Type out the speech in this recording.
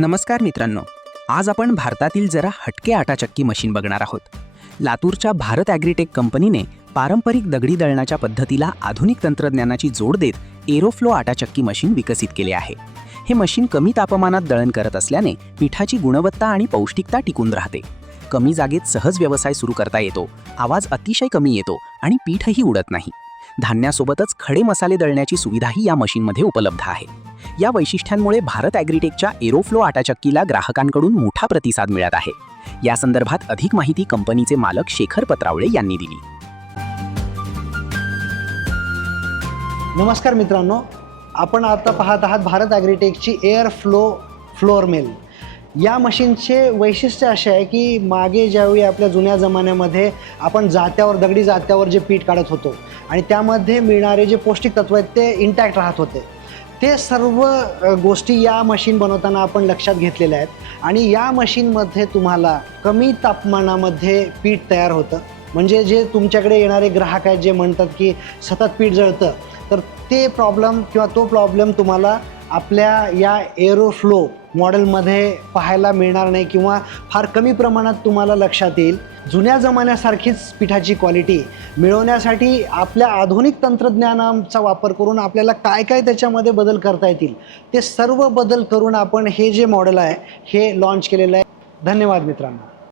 नमस्कार मित्रांनो, आज आपण भारतातील जरा हटके आटा चक्की मशीन बघणार आहोत. लातूरच्या भारत ॲग्रीटेक कंपनीने पारंपरिक दगडी दळणाच्या पद्धतीला आधुनिक तंत्रज्ञानाची जोड देत एरोफ्लो आटा चक्की मशीन विकसित केले आहे. हे मशीन कमी तापमानात दळण करत असल्याने पिठाची गुणवत्ता आणि पौष्टिकता टिकून राहते. कमी जागेत सहज व्यवसाय सुरू करता येतो, आवाज अतिशय कमी येतो आणि पीठही उडत नाही. धान्यासोबतच खडे मसाले दळण्याची सुविधाही या मशीनमध्ये उपलब्ध आहे. या वैशिष्ट्यांमुळे भारत ॲग्रीटेकच्या एरोफ्लो आटा चक्कीला ग्राहकांकडून मोठा प्रतिसाद मिळत आहे. या संदर्भात अधिक माहिती कंपनीचे मालक शेखर पत्रावळे यांनी दिली. नमस्कार मित्रांनो, आपण आता पाहत आहात भारत ॲग्रीटेकची एअरफ्लो फ्लोअर मिल. या मशीनचे वैशिष्ट्य असे आहे की मागे ज्यावेळी आपल्या जुन्या जमान्यामध्ये आपण दगडी जात्यावर जे पीठ काढत होतो आणि त्यामध्ये मिळणारे जे पौष्टिक तत्व आहेत ते इंटॅक्ट राहत होते, ते सर्व गोष्टी या मशीन बनवताना आपण लक्षात घेतलेल्या आहेत. आणि या मशीनमध्ये तुम्हाला कमी तापमानामध्ये पीठ तयार होतं. म्हणजे जे तुमच्याकडे येणारे ग्राहक आहेत जे म्हणतात की सतत पीठ जळतं, तर ते प्रॉब्लेम किंवा तो प्रॉब्लेम तुम्हाला आपल्या या एरोफ्लो मॉडेलमध्ये पाहायला मिळणार नाही किंवा फार कमी प्रमाणात तुम्हाला लक्षात येईल. जुन्या जमान्यासारखीच पिठाची क्वालिटी मिळवण्यासाठी आपल्या आधुनिक तंत्रज्ञानाचा वापर करून आपल्याला काय काय त्याच्यामध्ये बदल करता येतील ते सर्व बदल करून आपण हे जे मॉडेल आहे हे लॉन्च केलेलं आहे. धन्यवाद मित्रांनो.